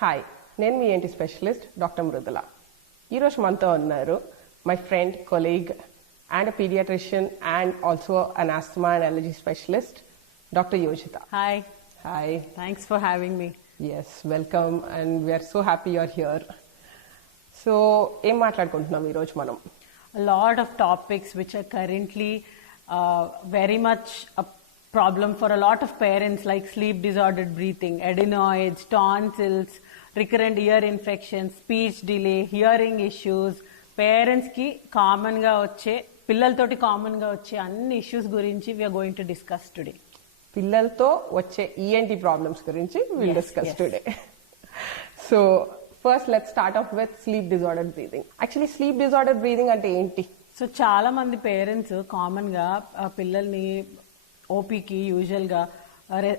Hi, నేను మీ ఏంటి specialist doctor Mrudula. ఈరోజు మనతో ఉన్నారు my friend, colleague and paediatrician and also an asthma and allergy specialist doctor Yojitha. Hi. Hi. Thanks for having me. Yes, welcome and we're so happy you're here. So ఏం మాట్లాడుకుంటున్నాం ఈరోజు మనం? A lot of topics which are currently very much a problem for a lot of parents, like sleep disordered breathing, adenoids, tonsils, recurrent ear infections, speech delay, hearing issues. Parents ki common ga వచ్చే, పిల్లలతోటి common గా వచ్చే అన్ని issues గురించి we are going to discuss today. పిల్లలతో వచ్చే ENT problems గురించి will discuss today. So first let's start of with sleep disordered breathing. Actually sleep disordered breathing అంటే ఏంటి? సో చాలా మంది పేరెంట్స్ కామన్ గా పిల్లల్ని ఓపీకి యూజువల్ గా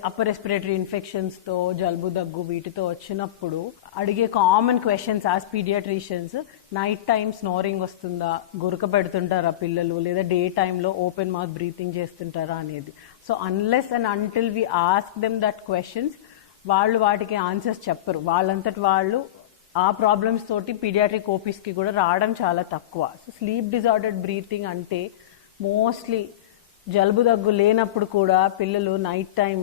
అప్పర్ రెస్పిరేటరీ ఇన్ఫెక్షన్స్ తో, జలుబు దగ్గు వీటితో వచ్చినప్పుడు అడిగే common questions as paediatricians, night time snoring వస్తుందా, గురక పెడుతుంటారా పిల్లలు, లేదా డే టైంలో ఓపెన్ మౌత్ బ్రీతింగ్ చేస్తుంటారా అనేది. So unless and until we ask them that questions, వాళ్ళు వాటికి ఆన్సర్స్ చెప్పరు. వాళ్ళంతటి వాళ్ళు ఆ ప్రాబ్లమ్స్ తోటి పీడియాట్రిక్ ఓపీస్కి కూడా రావడం చాలా తక్కువ. సో స్లీప్ డిజార్డర్డ్ బ్రీతింగ్ అంటే మోస్ట్లీ జలుబు దగ్గు లేనప్పుడు కూడా పిల్లలు నైట్ టైం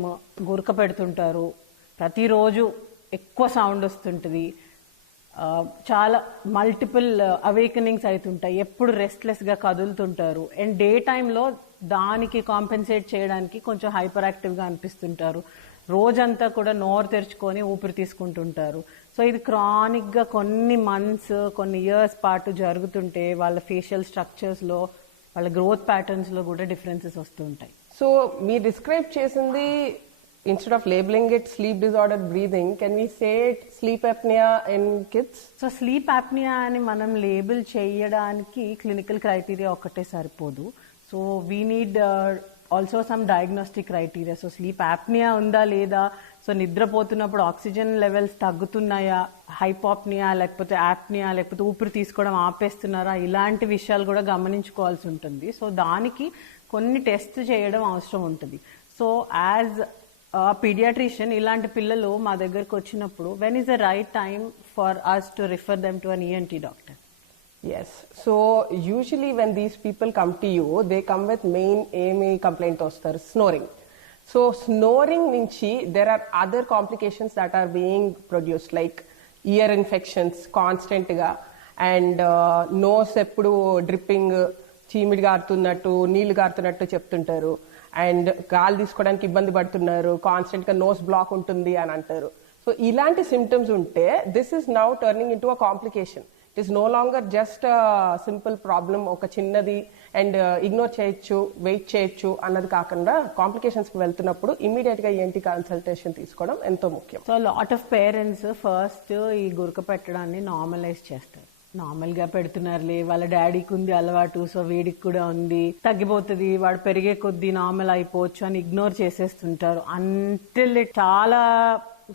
గురక పెడుతుంటారు, ప్రతిరోజు ఎక్కువ సౌండ్ వస్తుంటుంది, చాలా మల్టిపుల్ అవేకనింగ్స్ అవుతుంటాయి, ఎప్పుడు రెస్ట్లెస్గా కదులుతుంటారు. అండ్ డే టైంలో దానికి కాంపెన్సేట్ చేయడానికి కొంచెం హైపర్ యాక్టివ్గా అనిపిస్తుంటారు, రోజంతా కూడా నోరు తెరుచుకొని ఊపిరి తీసుకుంటుంటారు. సో ఇది క్రానిక్గా కొన్ని మంత్స్, కొన్ని ఇయర్స్ పాటు జరుగుతుంటే వాళ్ళ ఫేషియల్ స్ట్రక్చర్స్లో, వాళ్ళ గ్రోత్ ప్యాటర్న్స్లో కూడా డిఫరెన్సెస్ వస్తూ ఉంటాయి. సో మీరు డిస్క్రైబ్ చేసింది, instead of labelling it sleep disordered breathing, can we say it sleep apnoea in kids? So sleep apnoea అని మనం లేబుల్ చేయడానికి క్లినికల్ క్రైటీరియా ఒక్కటే సరిపోదు. So we need also some diagnostic criteria. So sleep apnoea ఉందా లేదా, so నిద్రపోతున్నప్పుడు oxygen levels తగ్గుతున్నాయా, hypopnoea లేకపోతే యాప్నియా, లేకపోతే ఊపిరి తీసుకోవడం ఆపేస్తున్నారా, ఇలాంటి విషయాలు కూడా గమనించుకోవాల్సి ఉంటుంది. సో దానికి కొన్ని టెస్ట్ చేయడం అవసరం ఉంటుంది. సో యాజ్ పీడియాట్రిషియన్ ఇలాంటి పిల్లలు మా దగ్గరకు వచ్చినప్పుడు when is the right time for us to refer them to an ENT doctor? Yes. So usually when these people come to you, they come with main AME complaint వస్తారు, snoring. So snoring నుంచి there are other complications that are being produced, like ear infections constant గా, and nose ఎప్పుడు dripping, చీమిడి గారుతున్నట్టు, నీళ్లు గారుతున్నట్టు చెప్తుంటారు, and గాలి తీసుకోవడానికి ఇబ్బంది పడుతున్నారు, కాన్స్టెంట్ గా నోస్ బ్లాక్ ఉంటుంది అని అంటారు. సో ఇలాంటి సిమ్టమ్స్ ఉంటే this is now turning into a complication. It is no longer just simple problem, ఒక చిన్నది అండ్ ఇగ్నోర్ చేయొచ్చు, వెయిట్ చేయొచ్చు అన్నది కాకుండా కాంప్లికేషన్స్ కి వెళ్తున్నప్పుడు ఇమీడియట్ గా ఏంటి కన్సల్టేషన్ తీసుకోవడం ఎంతో ముఖ్యం. So lot of parents first ఈ గురక పెట్టడాన్ని నార్మలైజ్ చేస్తారు. నార్మల్ గా పెడుతున్నారులే, వాళ్ళ డాడీకి ఉంది అలవాటు, సో వీడికి కూడా ఉంది, తగ్గిపోతుంది, వాడు పెరిగే కొద్దీ నార్మల్ అయిపోవచ్చు అని ఇగ్నోర్ చేసేస్తుంటారు. అంటిల్ చాలా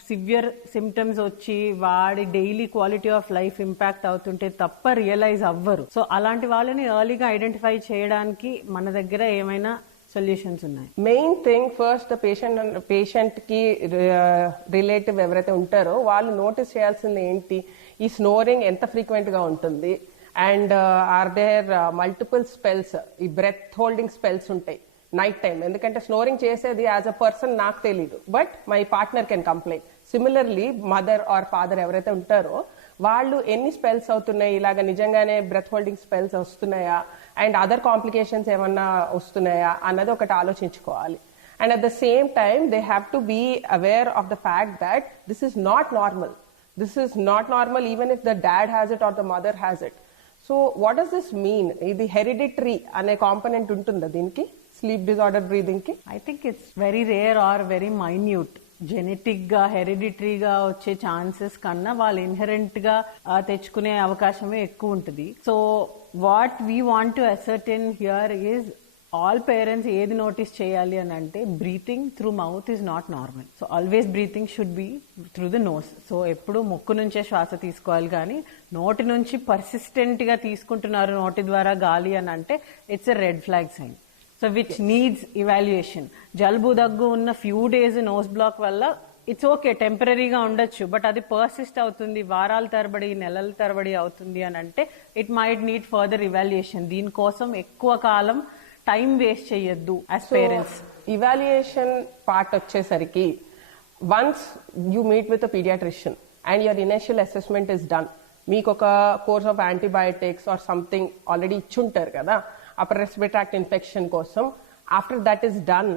సివియర్ సిమ్టమ్స్ వచ్చి వాడి daily quality of life impact అవుతుంటే తప్ప రియలైజ్ అవ్వరు. సో అలాంటి వాళ్ళని ఎర్లీగా ఐడెంటిఫై చేయడానికి మన దగ్గర ఏమైనా సొల్యూషన్స్ ఉన్నాయి. Main thing first the patient కి రిలేటివ్ ఎవరైతే ఉంటారో వాళ్ళు నోటీస్ చేయాల్సింది ఏంటి, ఈ స్నోరింగ్ ఎంత ఫ్రీక్వెంట్ గా ఉంటుంది, and are there multiple spells, ఈ బ్రెత్ హోల్డింగ్ స్పెల్స్ ఉంటాయి నైట్ టైం. ఎందుకంటే స్నోరింగ్ చేసేది యాజ్ అ పర్సన్ నాకు తెలీదు, but my partner can complaint. Similarly mother or father ఎవరైతే ఉంటారో వాళ్ళు ఎన్ని స్పెల్స్ అవుతున్నాయి, ఇలాగ నిజంగానే బ్రెత్ హోల్డింగ్ స్పెల్స్ వస్తున్నాయా, అండ్ అదర్ కాంప్లికేషన్స్ ఏమన్నా వస్తున్నాయా అన్నది ఒకటి ఆలోచించుకోవాలి. And at the same time they have to be aware of the fact that this is not normal. This is not normal even if the dad has it or the mother has it. So what does this mean? ఇది hereditary అనే component ఉంటుందా దీనికి, sleep disorder breathing కి? I think it's very rare or very minute. Genetic గా, హెరిడిటరీగా వచ్చే chances కన్నా వాళ్ళు ఇన్హెరెంట్ గా తెచ్చుకునే అవకాశమే ఎక్కువ ఉంటుంది. So what we want to ascertain here is all parents ఏది నోటీస్ చేయాలి అని అంటే, breathing through mouth is not normal. So always breathing should be through the nose. So ఎప్పుడు ముక్కు నుంచే శ్వాస తీసుకోవాలి, కానీ నోటి నుంచి పర్సిస్టెంట్ గా తీసుకుంటున్నారు నోటి ద్వారా గాలి అని అంటే it's a red flag sign. So which needs evaluation. జలుబు దగ్గు ఉన్న ఫ్యూ డేస్ నోస్ బ్లాక్ వల్ల ఇట్స్ ఓకే టెంపరీగా ఉండొచ్చు, బట్ అది పర్సిస్ట్ అవుతుంది, వారాల తరబడి నెలల తరబడి అవుతుంది అని అంటే it might need further evaluation. దీనికోసం ఎక్కువ కాలం టైం వేస్ట్ చేయొద్దు యాజ్ పేరెంట్స్. ఇవాల్యుయేషన్ పార్ట్ వచ్చేసరికి once you meet with a paediatrician and your initial assessment is done, మీకు ఒక course of antibiotics or something already ఇచ్చుంటారు కదా అప్పర్ రెస్పిరేటరీ ట్రాక్ట్ ఇన్ఫెక్షన్ కోసం. After that is done,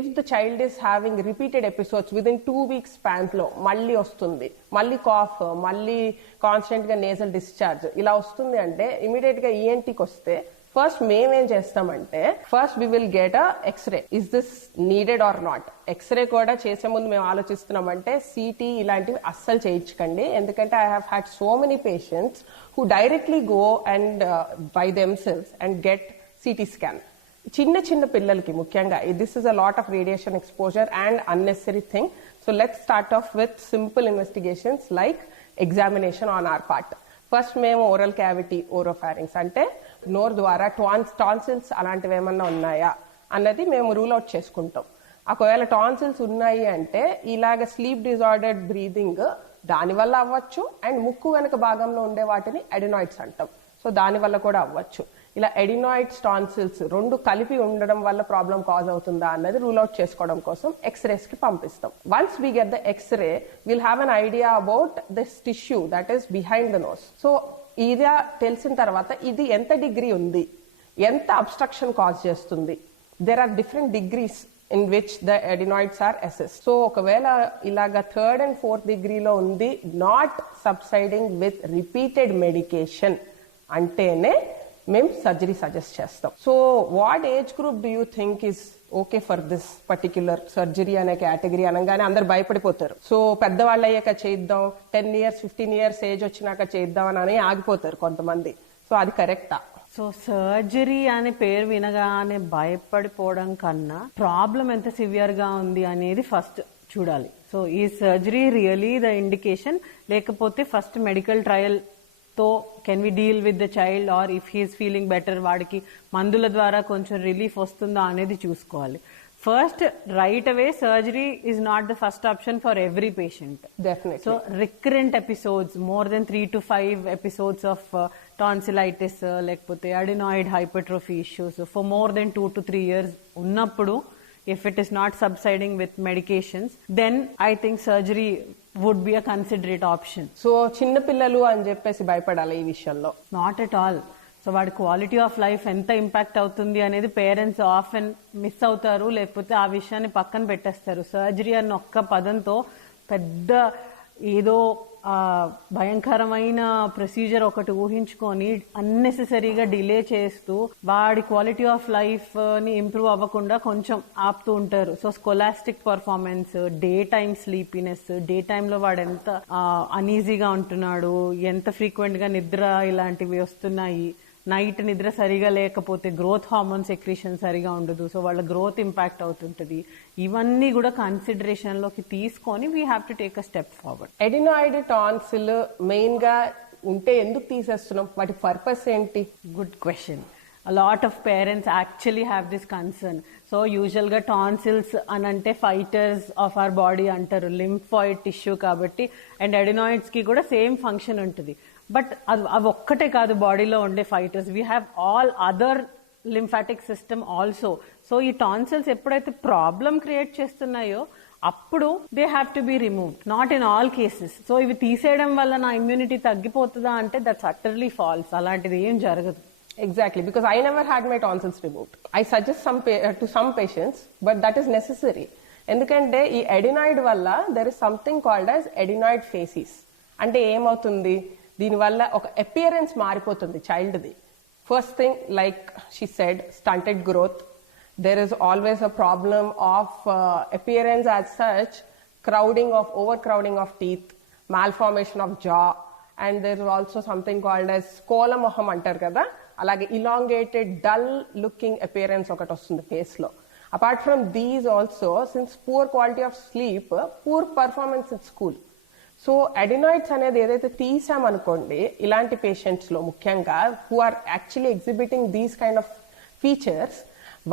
if the child is having repeated episodes within 2 weeks spans లో మళ్ళీ వస్తుంది, మళ్ళీ cough, మళ్ళీ కాన్స్టెంట్ గా నేజల్ డిశ్చార్జ్ ఇలా వస్తుంది అంటే ఇమీడియట్ గా ఈఎన్టీకి వస్తే ఫస్ట్ మేమేం చేస్తామంటే first we will get a X-ray, is this needed or not. X-ray కూడా చేసే ముందు మేము ఆలోచిస్తున్నామంటే సిటీ ఇలాంటివి అస్సలు చేయించకండి, ఎందుకంటే I have had so many patients who directly go and by themselves and get CT scan. చిన్న చిన్న పిల్లలకి ముఖ్యంగా this is a lot of radiation exposure and unnecessary thing. So let's start of with simple investigations like examination on hour part. First మేము oral cavity, oropharynx అంటే నోరు ద్వారా tonsils అలాంటివి ఏమన్నా ఉన్నాయా అన్నది మేము రూల్ అవుట్ చేసుకుంటాం. ఒకవేళ టాన్సిల్స్ ఉన్నాయి అంటే ఇలాగ స్లీప్ డిజార్డర్డ్ బ్రీదింగ్ దానివల్ల అవ్వచ్చు, అండ్ ముక్కు వెనక భాగంలో ఉండే వాటిని అడినాయిడ్స్ అంటాం, సో దానివల్ల కూడా అవ్వచ్చు. ఇలా ఎడినాయిడ్స్, టాన్సిల్స్ రెండు కలిపి ఉండడం వల్ల ప్రాబ్లం కాజ్ అవుతుందా అన్నది రూల్ అవుట్ చేసుకోవడం కోసం ఎక్స్రేస్ కి పంపిస్తాం. Once we get the X-ray will have an idea about this tissue that is behind the nose. So ఇది తెలిసిన తర్వాత ఇది ఎంత డిగ్రీ ఉంది, ఎంత అబ్స్ట్రక్షన్ కాజ్ చేస్తుంది, there are different degrees in which the adenoids are assessed. So ఒకవేళ ఇలాగ 3rd and 4th డిగ్రీలో ఉంది, not subsiding with repeated medication అంటేనే మేము సర్జరీ సజెస్ట్ చేస్తాం. So what age group do you think is okay for this particular surgery అనే category అనగానే అందరు భయపడిపోతారు. సో పెద్దవాళ్ళు అయ్యాక చేద్దాం, 10 years 15 years ఏజ్ వచ్చినాక చేద్దాం అని ఆగిపోతారు కొంతమంది. సో అది కరెక్టా? సో సర్జరీ అనే పేరు వినగానే భయపడిపోవడం కన్నా ప్రాబ్లం ఎంత సివియర్ గా ఉంది అనేది ఫస్ట్ చూడాలి. సో ఈ సర్జరీ రియలీ ద ఇండికేషన్, లేకపోతే ఫస్ట్ మెడికల్ ట్రయల్ తో can we deal with the child, or if he's feeling better వాడికి మందుల ద్వారా కొంచెం రిలీఫ్ వస్తుందా అనేది చూసుకోవాలి. First right away surgery is not the first option for every patient. Definitely. So recurrent episodes, more than 3 to 5 episodes of tonsillitis లేకపోతే adenoid hypertrophy issues for more than 2 to 3 years ఉన్నప్పుడు, if it is not subsiding with medications, then I think surgery would be a considerate option. So చిన్న పిల్లలు అని చెప్పేసి భయపడాలి ఈ విషయంలో? Not at all. So వాడి క్వాలిటీ ఆఫ్ లైఫ్ ఎంత ఇంపాక్ట్ అవుతుంది అనేది పేరెంట్స్ ఆఫెన్ మిస్ అవుతారు, లేకపోతే ఆ విషయాన్ని పక్కన పెట్టేస్తారు. సర్జరీ అన్న ఒక్క పదంతో పెద్ద ఏదో భయంకరమైన ప్రొసీజర్ ఒకటి ఊహించుకొని అన్నెసెసరీగా డిలే చేస్తూ వాడి క్వాలిటీ ఆఫ్ లైఫ్ ని ఇంప్రూవ్ అవ్వకుండా కొంచెం ఆపుతూ ఉంటారు. So scholastic performance, day time sleepiness, day time లో వాడు ఎంత అనీజీగా ఉంటున్నాడు, ఎంత ఫ్రీక్వెంట్ గా నిద్ర ఇలాంటివి వస్తున్నాయి, నైట్ నిద్ర సరిగా లేకపోతే గ్రోత్ హార్మోన్ సెక్రీషన్ సరిగా ఉండదు, సో వాళ్ళ గ్రోత్ ఇంపాక్ట్ అవుతుంటది. ఇవన్నీ కూడా కన్సిడరేషన్ లోకి తీసుకొని we have to take a step forward. Adenoid tonsil main గా ఉంటే ఎందుకు తీసేస్తున్నాం, వాటి పర్పస్ ఏంటి? Good question. A lot of parents actually have this concern. So usual ga tonsils anante fighters of our body antaru, lymphoid tissue kabatti, and adenoids ki kuda same function untadi. But avi okkate kaadu body lo unde fighters, we have all other lymphatic system also. So ee tonsils eppudaithe problem create chestunayo appudu they have to be removed, not in all cases. So ivi teeseyadam valla na immunity taggipothuda ante that's utterly false. Alantidi em jaragadu. Exactly, because I never had my tonsils removed. I suggest to some patients, but that is necessary. ఎందుకంటే ఈ adenoid వల్ల there is something called as adenoid facies. అంటే ఏమవుతుంది, దీనివల్ల ఒక appearance మారిపోతుంది చైల్డ్ది. First thing, like she said, stunted growth. There is always a problem of appearance as such, overcrowding of teeth, malformation of jaw, and there is also something called as కోలమొహం అంటారు కదా, అలాగే elongated dull looking appearance ఒకటి వస్తుంది face లో. Apart from these also, since poor quality of sleep, poor performance in school. So adenoids అనేది ఏదైతే తీసామనుకోండి, ఇలాంటి పేషెంట్స్ లో ముఖ్యంగా who are actually exhibiting these kind of features,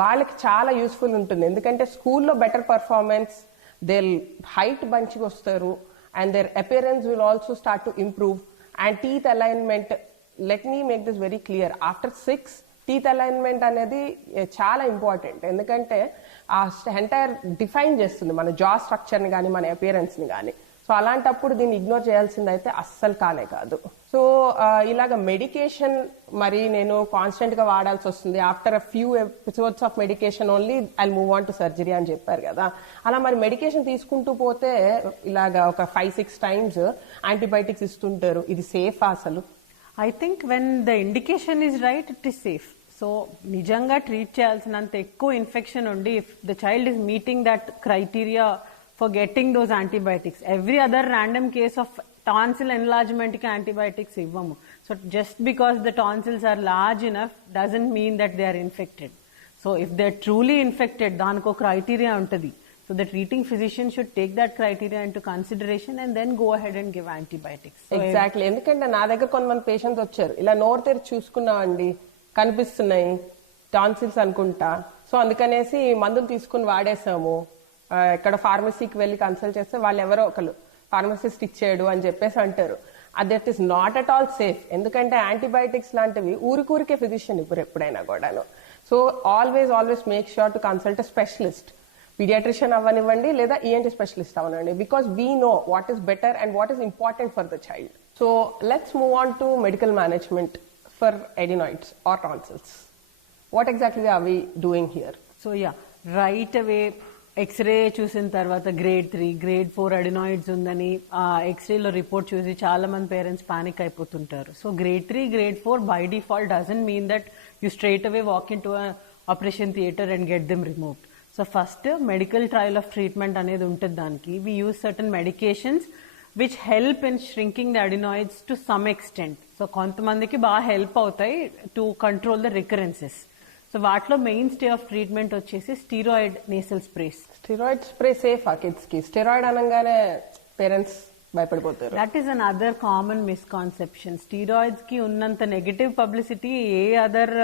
వాళ్ళకి చాలా యూస్ఫుల్ ఉంటుంది. ఎందుకంటే స్కూల్లో బెటర్ పర్ఫార్మెన్స్, their height మంచిగా వస్తారు, and their appearance will also start to improve. And teeth alignment, let me make this very clear, after 6 teeth alignment అనేది చాలా important. ఎందుకంటే ఆ ఎంటైర్ డిఫైన్ చేస్తుంది మన జా స్ట్రక్చర్ని కానీ మన అపియరెన్స్ని కానీ. సో అలాంటప్పుడు దీన్ని ఇగ్నోర్ చేయాల్సింది అయితే అస్సలు కానే కాదు. సో ఇలాగ మెడికేషన్ మరి నేను కాన్స్టెంట్ గా వాడాల్సి వస్తుంది. After a few episodes of medication only I move on to surgery అని చెప్పారు కదా. అలా మరి మెడికేషన్ తీసుకుంటూ పోతే ఇలాగ ఒక 5-6 times యాంటీబయాటిక్స్ ఇస్తుంటారు. ఇది సేఫ్ అసలు? I think when the indication is right it is safe. So నిజంగా ట్రీట్ చేయాల్సినంత ఎక్కువ ఇన్ఫెక్షన్ ఉండి if the child is meeting that criteria for getting those antibiotics, every other random case of tonsil enlargement ki antibiotics ivvamu. So just because the tonsils are large enough doesn't mean that they are infected. So if they're truly infected, danko criteria untadi. So the treating physician should take that criteria into consideration and then go ahead and give antibiotics. So exactly. ఎందుకంటే నా దగ్గర కొంతమంది patients వచ్చారు, ఇలా నోరు తెరిచి చూసుకున్నామండి, కనిపిస్తున్నాయి tonsils అనుకుంటా, సో అందుకనేసి మందులు తీసుకుని వాడేసాము, ఇక్కడ ఫార్మసీకి వెళ్ళి కన్సల్ట్ చేస్తే వాళ్ళు ఎవరో ఒకరు ఫార్మసిస్ట్ ఇచ్చాడు అని చెప్పేసి అంటారు. That is not at all safe. ఎందుకంటే యాంటీబయాటిక్స్ లాంటివి ఊరికూరికే ఫిజిషియన్ ఇవ్వరు ఎప్పుడైనా కూడాను. So always make sure to consult a specialist, paediatrician అవ్వనివ్వండి లేదా ఈఎన్టీ స్పెషలిస్ట్ అవ్వనివ్వండి, because we know what is better and what is important for the child. So let's move on to medical management for adenoids or tonsils. What exactly are we doing here? So yeah, right away X-ray చూసిన తర్వాత grade 3, grade 4 adenoids ఉందని ఆ ఎక్స్రేలో report చూసి చాలా మంది parents panic అయిపోతుంటారు. So grade 3, grade 4 by default doesn't mean that you straight away walk into operation theatre and get them removed. So first medical trial of treatment అనేది ఉంటుంది. దానికి we use certain medications which help in shrinking the adenoids to some extent. So కొంతమందికి బాగా help అవుతాయి to control the recurrences. So వాటిలో mainstay of treatment వచ్చేసి steroid nasal sprays. Steroid spray safe ఆ kids కి? Steroid అనగానే parents భయపడిపోతారు. That is another common misconception. Steroids కి ఉన్నంత నెగటివ్ పబ్లిసిటీ ఏ అదర్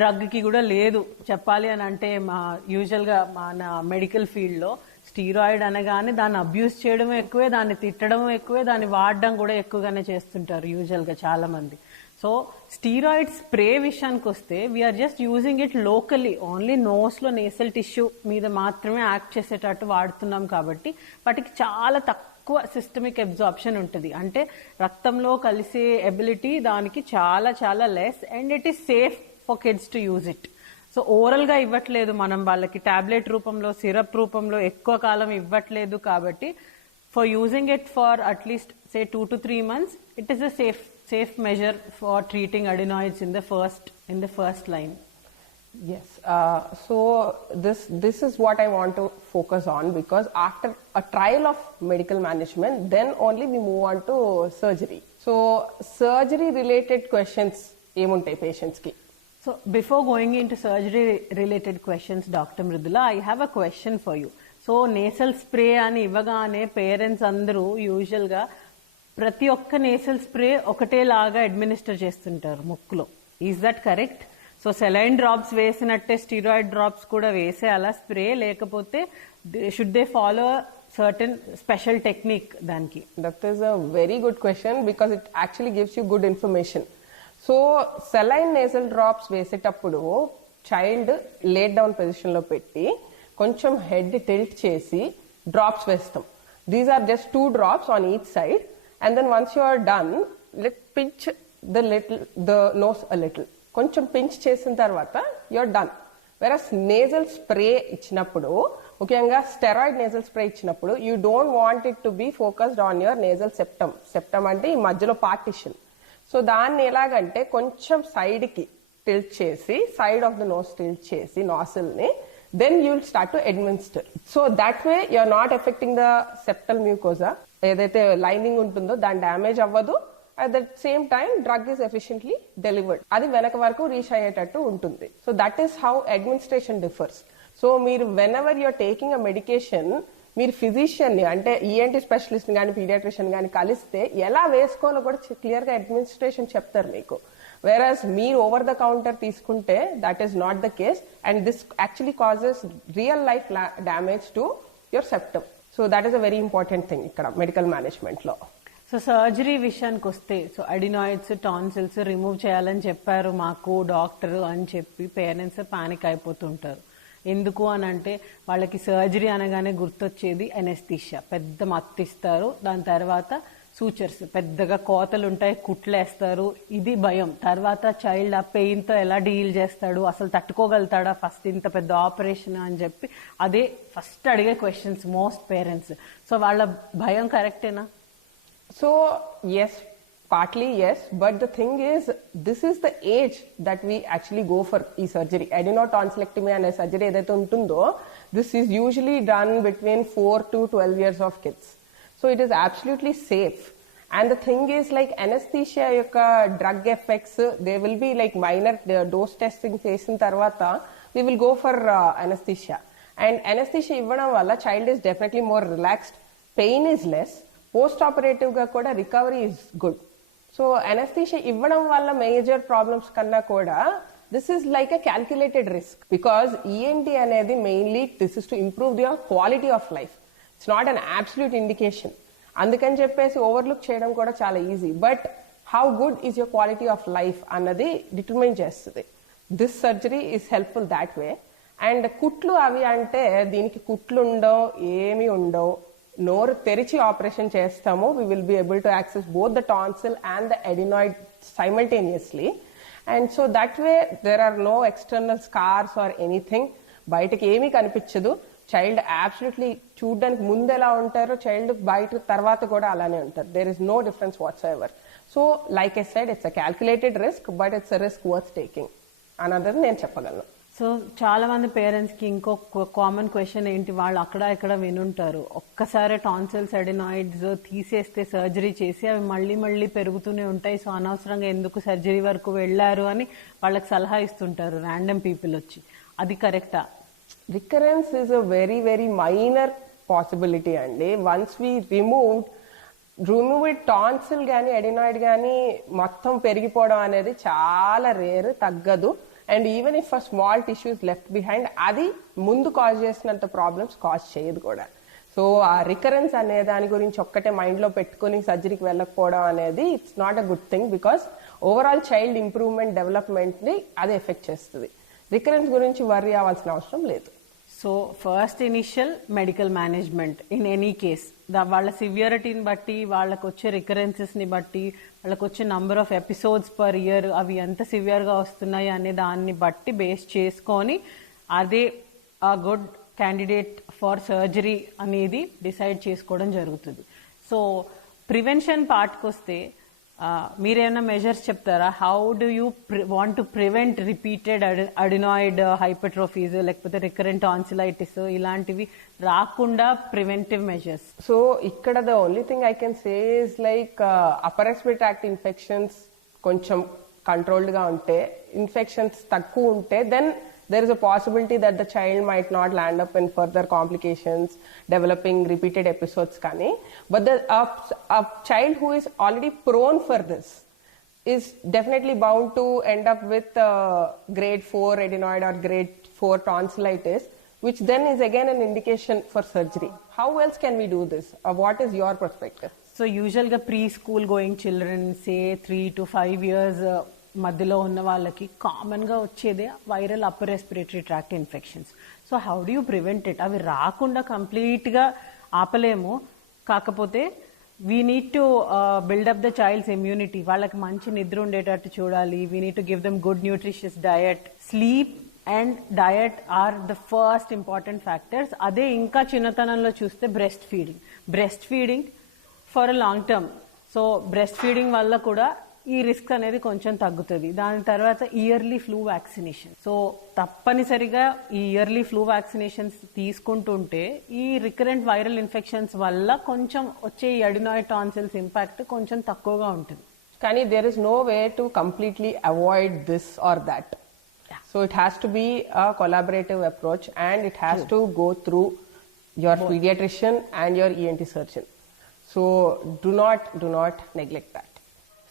డ్రగ్ కి కూడా లేదు చెప్పాలి అని అంటే. మా యూజువల్ గా మన మెడికల్ ఫీల్డ్ లో స్టీరాయిడ్ అనగానే దాన్ని అబ్యూస్ చేయడం ఎక్కువే, దాన్ని తిట్టడం ఎక్కువే, దాన్ని వాడడం కూడా ఎక్కువగానే చేస్తుంటారు యూజువల్ గా చాలా మంది. సో స్టీరాయిడ్ స్ప్రే విషయానికి వస్తే we're just using it locally, only nose లో నేసల్ టిష్యూ మీద మాత్రమే యాక్ట్ చేసేటట్టు వాడుతున్నాం కాబట్టి వాటికి చాలా తక్కువ సిస్టమిక్ అబ్జార్ప్షన్ ఉంటుంది. అంటే రక్తంలో కలిసే ఎబిలిటీ దానికి చాలా చాలా less and it is safe for kids to use it. So oral గా ఇవ్వట్లేదు మనం వాళ్ళకి, టాబ్లెట్ రూపంలో సిరప్ రూపంలో ఎక్కువ కాలం ఇవ్వట్లేదు కాబట్టి for using it for at least say 2 to 3 months it is a safe measure for treating adenoids in the first line. Yes. So this is what I want to focus on, because after a trial of medical management, then only we move on to surgery. So surgery related questions emuntai patients ki? So before going into surgery related questions, Dr. Mridula, I have a question for you. So nasal spray ani ivagane parents andaru usual ga ప్రతి ఒక్క nasal spray ఒకటేలాగా administer చేస్తుంటారు ముక్కులో. Is that correct? So saline drops వేసినట్టే steroid drops కూడా వేసే అలా spray, లేకపోతే should they follow certain special technique దానికి? That is a very good question because it actually gives you good information. So saline nasal drops వేసేటప్పుడు child laid down position లో పెట్టి కొంచెం హెడ్ టిల్ట్ చేసి డ్రాప్స్ వేస్తాం. These are just 2 drops on each side. And then once you are done, pinch the nose a little. కొంచెం pinch చేసిన తర్వాత you're done. Whereas nasal spray ఇచ్చినప్పుడు, ముఖ్యంగా స్టెరాయిడ్ నేసల్ స్ప్రే ఇచ్చినప్పుడు, you don't want it to be focused on your nasal septum. Septum అంటే ఈ మధ్యలో partition. So దాన్ని ఎలాగంటే కొంచెం సైడ్ కి టిల్ట్ చేసి, side of the nose tilt చేసి నాసిల్ ని, then you will start to administer. So that way you are not affecting the septal mucosa. ఏదైతే లైనింగ్ ఉంటుందో దాని డ్యామేజ్ అవ్వదు. At the same time drug is efficiently delivered. అది వెనక వరకు reach అయ్యేటట్టు ఉంటుంది. So that is how administration differs. So మీరు whenever you're taking a medication, మీరు ఫిజిషియన్ ని అంటే ఈఎన్టీ స్పెషలిస్ట్ ని కానీ పీడియాట్రిషియన్ కానీ కలిస్తే ఎలా వేసుకోవాలో కూడా క్లియర్ గా అడ్మినిస్ట్రేషన్ చెప్తారు మీకు. Whereas మీరు ఓవర్ ద కౌంటర్ తీసుకుంటే that is not the case, and this actually causes real life damage to your septum. So that is a very important thing ఇక్కడ మెడికల్ మేనేజ్మెంట్లో. సో సర్జరీ విషయానికి వస్తే, so adenoids, tonsils remove చేయాలని చెప్పారు మాకు doctor అని చెప్పి పేరెంట్స్ పానిక్ అయిపోతుంటారు. ఎందుకు అని అంటే వాళ్ళకి సర్జరీ అనగానే గుర్తొచ్చేది ఎనెస్థీషియా, పెద్ద మత్తిస్తారు, దాని తర్వాత సూచర్స్, పెద్దగా కోతలు ఉంటాయి, కుట్లేస్తారు, ఇది భయం. తర్వాత చైల్డ్ ఆ పెయిన్ తో ఎలా డీల్ చేస్తాడు, అసలు తట్టుకోగలుగుతాడా ఫస్ట్ ఇంత పెద్ద ఆపరేషన్ అని చెప్పి అదే ఫస్ట్ అడిగే క్వశ్చన్స్ మోస్ట్ పేరెంట్స్. సో వాళ్ళ భయం కరెక్టేనా? So yes, partly yes, but the thing is, this is the age that we actually go for surgery. Adenotonsillectomy and surgery edaithe untundo, this is usually done between 4 to 12 years of kids. So it is absolutely safe. And the thing is, like anesthesia yokka drug effects, they will be like minor dose testing చేసిన తర్వాత we will go for anesthesia. And anesthesia ఇవ్వడం వల్ల child is definitely more relaxed, pain is less, post operative గా కూడా recovery is good. So anaesthesia ఇవ్వడం వల్ల major problems కన్నా కూడా this is like a calculated risk, because ENT అనేది mainly this is to improve the quality of life. It's not an absolute indication. అందుకని చెప్పేసి overlook చేయడం కూడా చాలా easy. But how good is your quality of life అన్నది determine చేస్తుంది. This surgery is helpful that way. And కుట్లు అవి అంటే దీనికి కుట్లు ఉండవు, ఏమి ఉండవు, నోరు తెరిచి ఆపరేషన్ చేస్తాము. we will be able to access both the tonsil and the adenoid simultaneously, and so that way there are no external scars or anything. బయటకి ఏమీ కనిపించదు. చైల్డ్ అబ్సల్యూట్లీ చూడడానికి ముందు ఎలా ఉంటారో చైల్డ్ బయట తర్వాత కూడా అలానే ఉంటారు. There is no difference whatsoever. So like I said, it's a calculated risk, but it's a risk worth taking అన్నది నేను చెప్పగలను. సో చాలా మంది పేరెంట్స్ కి ఇంకో కామన్ క్వశ్చన్ ఏంటి, వాళ్ళు అక్కడ ఇక్కడ వినుంటారు, ఒక్కసారి టాన్సిల్స్, అడినాయిడ్స్ తీసేస్తే సర్జరీ చేసి అవి మళ్ళీ మళ్ళీ పెరుగుతూనే ఉంటాయి, సో అనవసరంగా ఎందుకు సర్జరీ వరకు వెళ్ళారు అని వాళ్ళకి సలహా ఇస్తుంటారు ర్యాండమ్ పీపుల్ వచ్చి. అది కరెక్టా? Recurrence is a very very minor possibility అండి. Once we remove it, tonsil కానీ అడినాయిడ్ కానీ మొత్తం పెరిగిపోవడం అనేది చాలా రేర్, తగ్గదు. And even if a small tissue's left behind, అది ముందు కాజ్ చేసినంత ప్రాబ్లమ్స్ కాజ్ చేయదు కూడా. సో ఆ రికరెన్స్ అనే దాని గురించి ఒక్కటే మైండ్ లో పెట్టుకుని సర్జరీకి వెళ్ళకపోవడం అనేది it's not a good thing, because overall child improvement, development ని అది ఎఫెక్ట్ చేస్తుంది. రికరెన్స్ గురించి వర్రీ అవ్వాల్సిన అవసరం లేదు. So first initial medical management in any case, వాళ్ళ సివియరిటీని బట్టి, వాళ్ళకి వచ్చే రికరెన్సెస్ ని బట్టి, వాళ్ళకి వచ్చే number of episodes per year అవి ఎంత సివియర్ గా వస్తున్నాయి అనే దాన్ని బట్టి బేస్ చేసుకొని అదే ఆ గుడ్ క్యాండిడేట్ ఫర్ సర్జరీ అనేది డిసైడ్ చేసుకోవడం జరుగుతుంది. సో ప్రివెన్షన్ పార్ట్కి వస్తే మీరేమైనా మెజర్స్ చెప్తారా? How do you want to prevent repeated adenoid hypertrophies, లేకపోతే రికరెంట్ టాన్సిలైటిస్ ఇలాంటివి రాకుండా ప్రివెంటివ్ మెజర్స్? సో ఇక్కడ the only thing I can say is like upper respiratory tract infections కొంచెం కంట్రోల్డ్ గా ఉంటే, ఇన్ఫెక్షన్స్ తక్కువ ఉంటే, then there is a possibility that the child might not land up in further complications, developing repeated episodes kani. But a child who is already prone for this is definitely bound to end up with grade 4 adenoid or grade 4 tonsillitis, which then is again an indication for surgery. How else can we do this? What is your perspective? So usually preschool going children, say 3 to 5 years మధ్యలో ఉన్న వాళ్ళకి common గా వచ్చేదే viral upper respiratory tract infections. So how do you prevent it? అవి రాకుండా complete గా ఆపలేము, కాకపోతే we need to build up the child's immunity. వాళ్ళకి మంచి నిద్ర ఉండేటట్టు చూడాలి. We need to give them good nutritious diet. Sleep and diet are the first important factors. అదే ఇంకా చిన్నతనంలో చూస్తే breast feeding for long term. So breast feeding వల్ల కూడా ఈ రిస్క్ అనేది కొంచెం తగ్గుతుంది. దాని తర్వాత ఇయర్లీ ఫ్లూ వ్యాక్సినేషన్. సో తప్పనిసరిగా ఈ ఇయర్లీ ఫ్లూ వ్యాక్సినేషన్స్ తీసుకుంటుంటే ఈ రికరెంట్ వైరల్ ఇన్ఫెక్షన్స్ వల్ల కొంచెం వచ్చే ఈ అడినాయిడ్ టాన్సిల్స్ ఇంపాక్ట్ కొంచెం తక్కువగా ఉంటుంది. కానీ there is no way to completely avoid this or that. So it has to be a collaborative approach, and it has to go through your pediatrician and your ENT surgeon. So do not neglect that.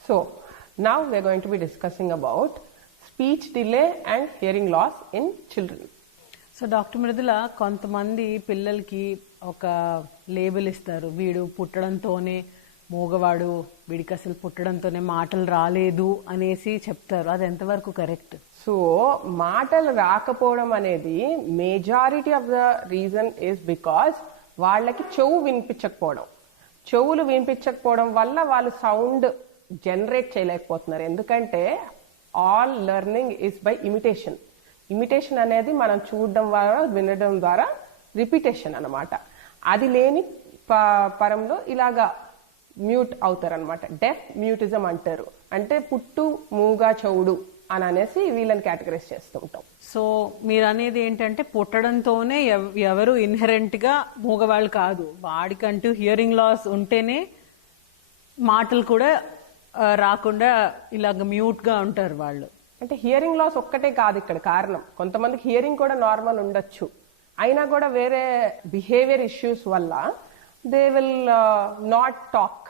So now we are going to be discussing about speech delay and hearing loss in children. So doctor Mridula, కొంతమంది పిల్లలకి ఒక label ఇస్తారు, వీడు పుట్టడంతోనే మూగవాడు, వీడికి అసలు పుట్టడంతోనే మాటలు రాలేదు అనేసి చెప్తారు. అది ఎంతవరకు కరెక్ట్? సో మాటలు రాకపోవడం అనేది majority of the reason is because వాళ్ళకి చెవు వినిపించకపోవడం. చెవులు వినిపించకపోవడం వల్ల వాళ్ళు సౌండ్ జనరేట్ చేయలేకపోతున్నారు. ఎందుకంటే all learning is by imitation. Imitation అనేది మనం చూడడం ద్వారా, వినడం ద్వారా రిపిటేషన్ అన్నమాట. అది లేని పరంలో ఇలాగా మ్యూట్ అవుతారనమాట. డెఫ్ మ్యూటిజం అంటారు. అంటే పుట్టు మూగా చెవుడు అని అనేసి వీళ్ళని కేటగరైజ్ చేస్తూ ఉంటాం. సో మీరు అనేది ఏంటంటే పుట్టడంతోనే ఎవరు ఇన్హెరెంట్ గా మూగవాళ్ళు కాదు, వాడికంటూ హియరింగ్ లాస్ ఉంటేనే మాటలు కూడా రాకుండా ఇలాగ మ్యూట్ గా ఉంటారు వాళ్ళు. అంటే హియరింగ్ లాస్ ఒక్కటే కాదు ఇక్కడ కారణం. కొంతమందికి హియరింగ్ కూడా నార్మల్ ఉండొచ్చు, అయినా కూడా వేరే బిహేవియర్ ఇష్యూస్ వల్ల they will not talk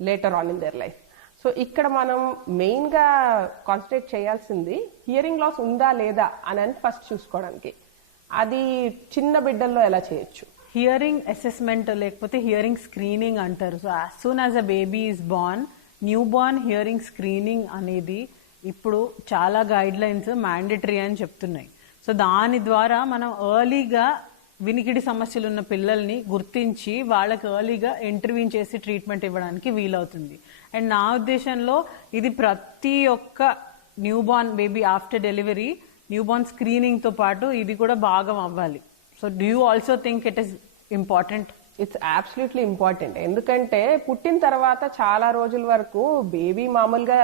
later on in their life. So ఇక్కడ మనం మెయిన్ గా కాన్సన్ట్రేట్ చేయాల్సింది హియరింగ్ లాస్ ఉందా లేదా అని ఫస్ట్ చూసుకోవడానికి. అది చిన్న బిడ్డల్లో ఎలా చేయొచ్చు? హియరింగ్ అసెస్మెంట్ లేకపోతే హియరింగ్ స్క్రీనింగ్ అంటారు. So as soon as a baby is born, new born hearing screening అనేది ఇప్పుడు చాలా గైడ్ లైన్స్ మ్యాండేటరీ అని చెప్తున్నాయి. సో దాని ద్వారా మనం ఎర్లీగా వినికిడి సమస్యలు ఉన్న పిల్లల్ని గుర్తించి వాళ్ళకి ఎర్లీగా ఇంటర్వ్యూన్ చేసి ట్రీట్మెంట్ ఇవ్వడానికి వీలవుతుంది. అండ్ నా ఉద్దేశంలో ఇది ప్రతి ఒక్క new born baby after delivery new born screening తో పాటు ఇది కూడా భాగం అవ్వాలి. So do you also think it is important? It's absolutely important. ఎందుకంటే పుట్టిన తర్వాత చాలా రోజుల వరకు బేబీ మామూలుగా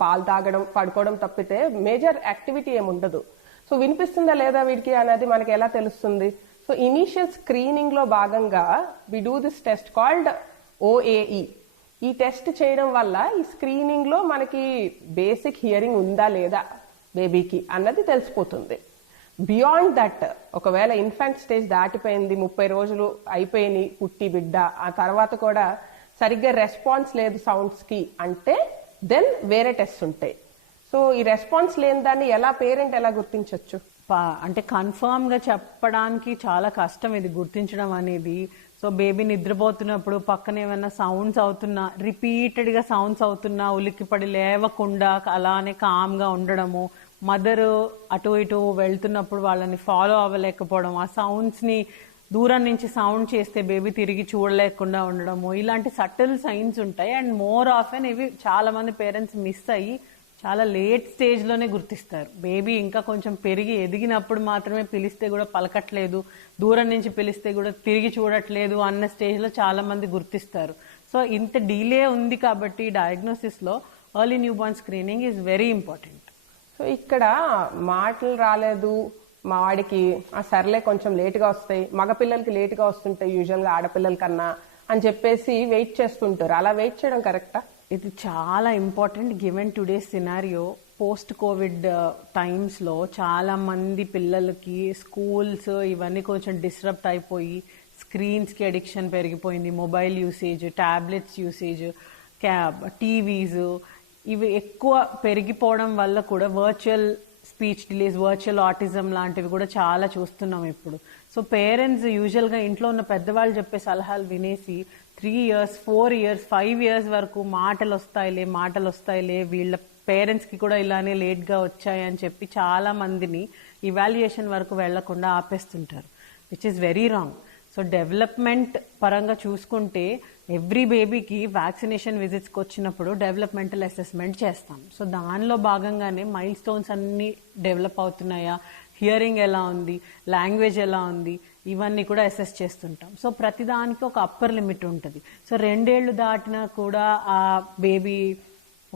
పాలు తాగడం, పడుకోవడం తప్పితే మేజర్ యాక్టివిటీ ఏముండదు. సో వినిపిస్తుందా లేదా వీడికి అనేది మనకి ఎలా తెలుస్తుంది? సో ఇనీషియల్ స్క్రీనింగ్ లో భాగంగా we do this test called OAE. ఈ టెస్ట్ చేయడం వల్ల ఈ స్క్రీనింగ్ లో మనకి బేసిక్ హియరింగ్ ఉందా లేదా బేబీకి అన్నది తెలిసిపోతుంది. బియాండ్ దట్, ఒకవేళ ఇన్ఫాంట్ స్టేజ్ దాటిపోయింది, 30 రోజులు అయిపోయినాయి పుట్టి బిడ్డ, ఆ తర్వాత కూడా సరిగ్గా రెస్పాన్స్ లేదు సౌండ్స్ కి అంటే దెన్ వేరే టెస్ట్ ఉంటాయి. సో ఈ రెస్పాన్స్ లేని దాన్ని పేరెంట్ ఎలా గుర్తించవచ్చు? అంటే కన్ఫర్మ్ గా చెప్పడానికి చాలా కష్టం ఇది గుర్తించడం అనేది. సో బేబీ నిద్రపోతున్నప్పుడు పక్కన ఏమైనా సౌండ్స్ అవుతున్నా, రిపీటెడ్ గా సౌండ్స్ అవుతున్నా ఉలిక్కిపడి లేవకుండా అలానే కామ్ గా ఉండడము, మదర్ అటు ఇటు వెళ్తున్నప్పుడు వాళ్ళని ఫాలో అవ్వలేకపోవడం, ఆ సౌండ్స్ ని దూరం నుంచి సౌండ్ చేస్తే బేబీ తిరిగి చూడలేకుండా ఉండడము, ఇలాంటి సటిల్ సైన్స్ ఉంటాయి. అండ్ మోర్ ఆఫెన్ ఇవి చాలా మంది పేరెంట్స్ మిస్ అయ్యి చాలా లేట్ స్టేజ్ లోనే గుర్తిస్తారు. బేబీ ఇంకా కొంచెం పెరిగి ఎదిగినప్పుడు మాత్రమే పిలిస్తే కూడా పలకట్లేదు, దూరం నుంచి పిలిస్తే కూడా తిరిగి చూడట్లేదు అన్న స్టేజ్ లో చాలా మంది గుర్తిస్తారు. సో ఇంత డిలే ఉంది కాబట్టి డయాగ్నోసిస్ లో early new born screening is very important. So ఇక్కడ మాటలు రాలేదు మా వాడికి, సర్లే కొంచెం లేటుగా వస్తాయి, మగపిల్లలకి లేటుగా వస్తుంటాయి యూజువల్ గా ఆడపిల్లల కన్నా అని చెప్పేసి వెయిట్ చేస్తుంటారు. అలా వెయిట్ చేయడం కరెక్టా? ఇది చాలా important given today's scenario. Post Covid times లో చాలా మంది పిల్లలకి స్కూల్స్ ఇవన్నీ కొంచెం డిస్టర్బ్ అయిపోయి స్క్రీన్స్ కి అడిక్షన్ పెరిగిపోయింది. Mobile usage, tablets usage, TVs ఇవి ఎక్కువ పెరిగిపోవడం వల్ల కూడా virtual speech delays, virtual autism లాంటివి కూడా చాలా చూస్తున్నాం ఇప్పుడు. సో పేరెంట్స్ యూజువల్ గా ఇంట్లో ఉన్న పెద్దవాళ్ళు చెప్పే సలహాలు వినేసి 3 years, 4 years, 5 years వరకు మాటలు వస్తాయిలే వీళ్ళ పేరెంట్స్ కి కూడా ఇలానే లేట్ గా వచ్చాయి అని చెప్పి చాలా మందిని ఇవాల్యుయేషన్ వరకు వెళ్లకుండా ఆపేస్తుంటారు, which is very wrong. So development పరంగా చూసుకుంటే ఎవ్రీ బేబీకి వ్యాక్సినేషన్ విజిట్స్కి వచ్చినప్పుడు డెవలప్మెంటల్ అసెస్మెంట్ చేస్తాం. సో దానిలో భాగంగానే మైల్ స్టోన్స్ అన్ని డెవలప్ అవుతున్నాయా, హియరింగ్ ఎలా ఉంది, లాంగ్వేజ్ ఎలా ఉంది, ఇవన్నీ కూడా అసెస్ చేస్తుంటాం. సో ప్రతిదానికి ఒక అప్పర్ లిమిట్ ఉంటుంది. సో 2 ఏళ్లు దాటినా కూడా ఆ బేబీ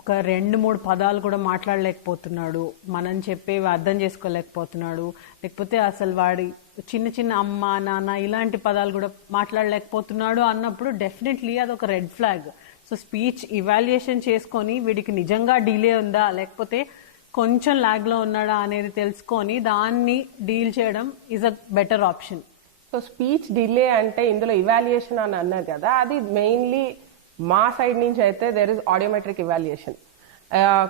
ఒక 2-3 పదాలు కూడా మాట్లాడలేకపోతున్నాడు, మనం చెప్పేవి అర్థం చేసుకోలేకపోతున్నాడు, లేకపోతే అసలు వాడి చిన్న అమ్మ నాన్న ఇలాంటి పదాలు కూడా మాట్లాడలేకపోతున్నాడు అన్నప్పుడు డెఫినెట్లీ అదొక red flag. So speech evaluation చేసుకొని వీడికి నిజంగా డిలే ఉందా లేకపోతే కొంచెం లాగ్ లో ఉన్నాడా అనేది తెలుసుకొని దాన్ని డీల్ చేయడం is a better option. So speech delay అంటే ఇందులో ఇవాల్యుయేషన్ అని అన్నారు కదా, అది మెయిన్లీ మా సైడ్ నుంచి అయితే దేర్ ఇస్ ఆడియోమెట్రిక్ ఇవాల్యుయేషన్.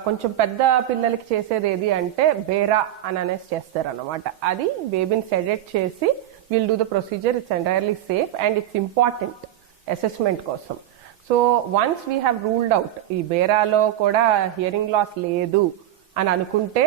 కొంచెం పెద్ద పిల్లలకి చేసేది ఏది అంటే బేరా అని అనేసి చేస్తారు అనమాట. అది బేబీని సెడెక్ట్ చేసి will do the procedure. It's entirely safe and it's important assessment కోసం. So once we have ruled out ఈ బేరాలో కూడా హియరింగ్ లాస్ లేదు అని అనుకుంటే,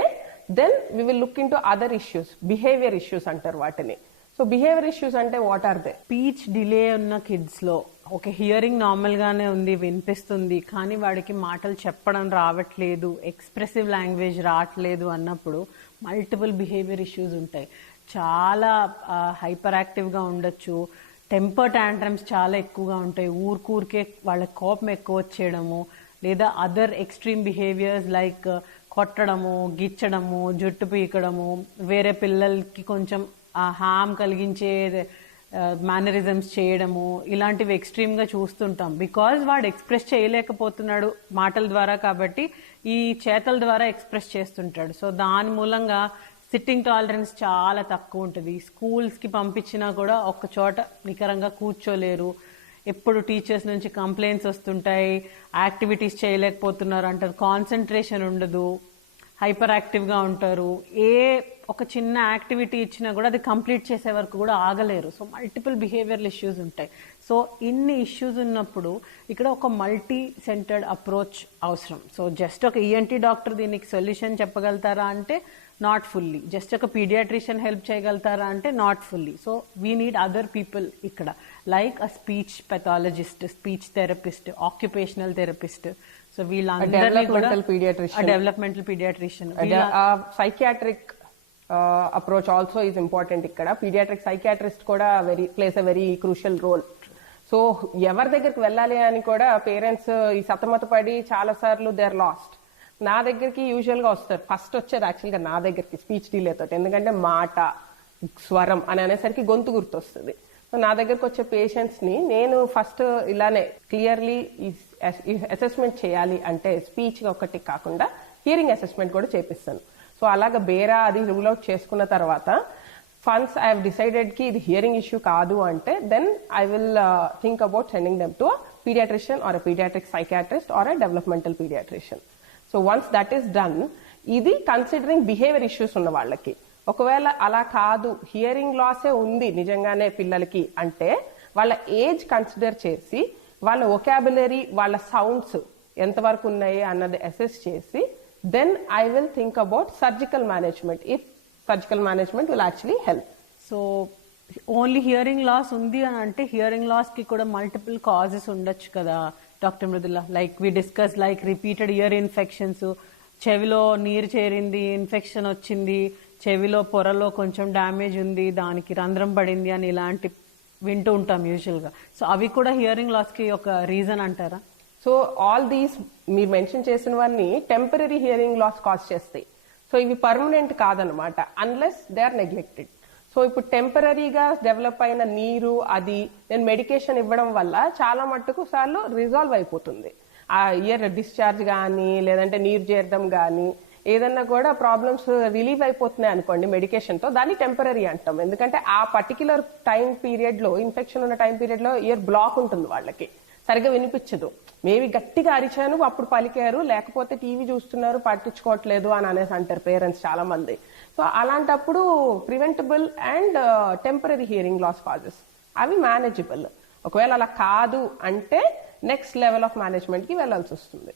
then we will look into other issues, behaviour issues అంటారు వాటిని. సో బిహేవియర్ ఇష్యూస్ అంటే what are they? Speech delay ఉన్న కిడ్స్ లో ఓకే, హియరింగ్ నార్మల్ గానే ఉంది, వినిపిస్తుంది, కానీ వాడికి మాటలు చెప్పడం రావట్లేదు, ఎక్స్ప్రెసివ్ లాంగ్వేజ్ రావట్లేదు అన్నప్పుడు మల్టిపుల్ బిహేవియర్ ఇష్యూస్ ఉంటాయి. చాలా హైపర్ యాక్టివ్ గా ఉండొచ్చు, టెంపర్ టాంట్రమ్స్ చాలా ఎక్కువగా ఉంటాయి, ఊరికే వాళ్ళ కోపం ఎక్కువ వచ్చేయడము, లేదా అదర్ ఎక్స్ట్రీమ్ బిహేవియర్స్ లైక్ కొట్టడము, గిచ్చడము, జుట్టు పీకడము, వేరే పిల్లలకి కొంచెం హామ్ కలిగించే మేనరిజమ్స్ చేయడము, ఇలాంటివి ఎక్స్ట్రీమ్ గా చూస్తుంటాం. బికాజ్ వాడు ఎక్స్ప్రెస్ చేయలేకపోతున్నాడు మాటల ద్వారా, కాబట్టి ఈ చేతల ద్వారా ఎక్స్ప్రెస్ చేస్తుంటాడు. సో దాని మూలంగా సిట్టింగ్ టాలరెన్స్ చాలా తక్కువ ఉంటుంది. స్కూల్స్ కి పంపించినా కూడా ఒక్క చోట నికరంగా కూర్చోలేరు, ఎప్పుడు టీచర్స్ నుంచి కంప్లైంట్స్ వస్తుంటాయి, యాక్టివిటీస్ చేయలేకపోతున్నారు అంటారు, కాన్సన్ట్రేషన్ ఉండదు, హైపర్ యాక్టివ్ గా ఉంటారు. ఒక చిన్న యాక్టివిటీ ఇచ్చినా కూడా అది కంప్లీట్ చేసే వరకు కూడా ఆగలేరు. సో మల్టిపుల్ బిహేవియరల్ ఇష్యూస్ ఉంటాయి. సో ఇన్ని ఇష్యూస్ ఉన్నప్పుడు ఇక్కడ ఒక మల్టీ సెంటర్డ్ అప్రోచ్ అవసరం. సో జస్ట్ ఒక ఈఎన్టీ డాక్టర్ దీనికి సొల్యూషన్ చెప్పగలుగుతారా అంటే నాట్ ఫుల్లీ. జస్ట్ ఒక పీడియాట్రిషియన్ హెల్ప్ చేయగలుగుతారా అంటే not fully. So we need other people ఇక్కడ, like a speech pathologist, speech therapist, occupational therapist. So వీళ్ళందరినీ కూడా developmental paediatrician, psychiatric approach also is important ఇక్కడ. పీడియాట్రిక్ సైకియాట్రిస్ట్ కూడా place a very crucial role. So ఎవరి దగ్గరికి వెళ్ళాలి అని కూడా పేరెంట్స్ ఈ సతమతపడి చాలా సార్లు దే ఆర్ లాస్ట్. నా దగ్గరికి యూజువల్ గా వస్తారు, ఫస్ట్ వచ్చేది యాక్చువల్గా నా దగ్గరికి స్పీచ్ డిలేతో, ఎందుకంటే మాట, స్వరం అని అనేసరికి గొంతు గుర్తొస్తుంది. సో నా దగ్గరకు వచ్చే పేషెంట్స్ ని నేను ఫస్ట్ ఇలానే క్లియర్లీ అసెస్మెంట్ చేయాలి అంటే స్పీచ్ ఒకటి కాకుండా హియరింగ్ అసెస్మెంట్ కూడా చేపిస్తాను. సో అలాగ బేరా అది రూల్ అవుట్ చేసుకున్న తర్వాత ఫన్స్ ఐ హావ్ డిసైడెడ్ కి ఇది హియరింగ్ ఇష్యూ కాదు అంటే then I will think about sending them to paediatrician or paediatric psychiatrist or developmental paediatrician. So once that is done, ఇది కన్సిడరింగ్ బిహేవియర్ ఇష్యూస్ ఉన్న వాళ్ళకి. ఒకవేళ అలా కాదు, హియరింగ్ లాసే ఉంది నిజంగానే పిల్లలకి అంటే వాళ్ళ ఏజ్ కన్సిడర్ చేసి వాళ్ళ వొకాబులరీ, వాళ్ళ సౌండ్స్ ఎంతవరకు ఉన్నాయి అన్నది అసెస్ చేసి then I will think about surgical management, if surgical management will actually help. So only hearing loss ఉంది అని అంటే హియరింగ్ లాస్ కి కూడా మల్టిపుల్ కాజెస్ ఉండొచ్చు కదా doctor Mrudula? Like we discuss like repeated ear infections, చెవిలో నీరు చేరింది, ఇన్ఫెక్షన్ వచ్చింది, చెవిలో పొరలో కొంచెం డ్యామేజ్ ఉంది, దానికి రంధ్రం పడింది అని ఇలాంటి వింటూ ఉంటాం యూజువల్ గా. సో అవి కూడా హియరింగ్ లాస్ కి ఒక రీజన్ అంటారా? సో ఆల్ దీస్ మీరు మెన్షన్ చేసినవన్నీ టెంపరీ హియరింగ్ లాస్ కాజ్ చేస్తాయి. సో ఇవి పర్మనెంట్ కాదనమాట unless they are neglected. So ఇప్పుడు టెంపరీగా డెవలప్ అయిన నీరు అది నేను మెడికేషన్ ఇవ్వడం వల్ల చాలా మట్టుకు సార్లు రిజాల్వ్ అయిపోతుంది. ఆ ఇయర్ డిశ్చార్జ్ కానీ లేదంటే నీరు చేరడం కానీ ఏదన్నా కూడా ప్రాబ్లమ్స్ రిలీవ్ అయిపోతున్నాయి అనుకోండి మెడికేషన్ తో, దాన్ని టెంపరీ అంటాం. ఎందుకంటే ఆ పర్టికులర్ టైం పీరియడ్ లో, ఇన్ఫెక్షన్ ఉన్న టైం పీరియడ్ లో ఇయర్ బ్లాక్ ఉంటుంది, వాళ్ళకి సరిగ్గా వినిపించదు. మేబీ గట్టిగా అరిచాను అప్పుడు పలికారు, లేకపోతే టీవీ చూస్తున్నారు పట్టించుకోవట్లేదు అని అనేసి అంటారు పేరెంట్స్ చాలా మంది. సో అలాంటప్పుడు preventable and temporary hearing loss causes అవి మేనేజబుల్. ఒకవేళ అలా కాదు అంటే నెక్స్ట్ లెవెల్ ఆఫ్ మేనేజ్మెంట్ కి వెళ్లాల్సి వస్తుంది.